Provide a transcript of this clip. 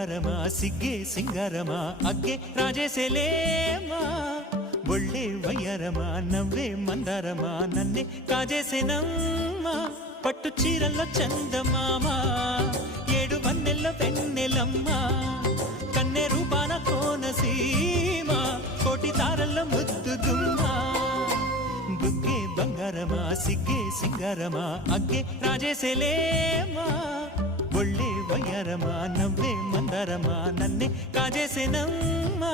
బంగారమా సిగ్గే సింగారమా అగ్గే రాజేసేలేమా ఒళ్ళే వయ్యారమా నవ్వే మందారమా నన్నే కాజేసేనమ్మా పట్టు చీరల్లో చందమామా ఏడు వన్నెల్లో వెన్నెలమ్మా కన్నె రూపాన కోనసీమ కోటి తారల్లో ముద్దుగుమ్మా బుగ్గే బంగారమా సిగ్గే సింగారమా అగ్గే రాజేసేలేమా ఒళ్ళే వయ్యారమా నవ్వే మందారమా నన్నే కాజేసేనమ్మా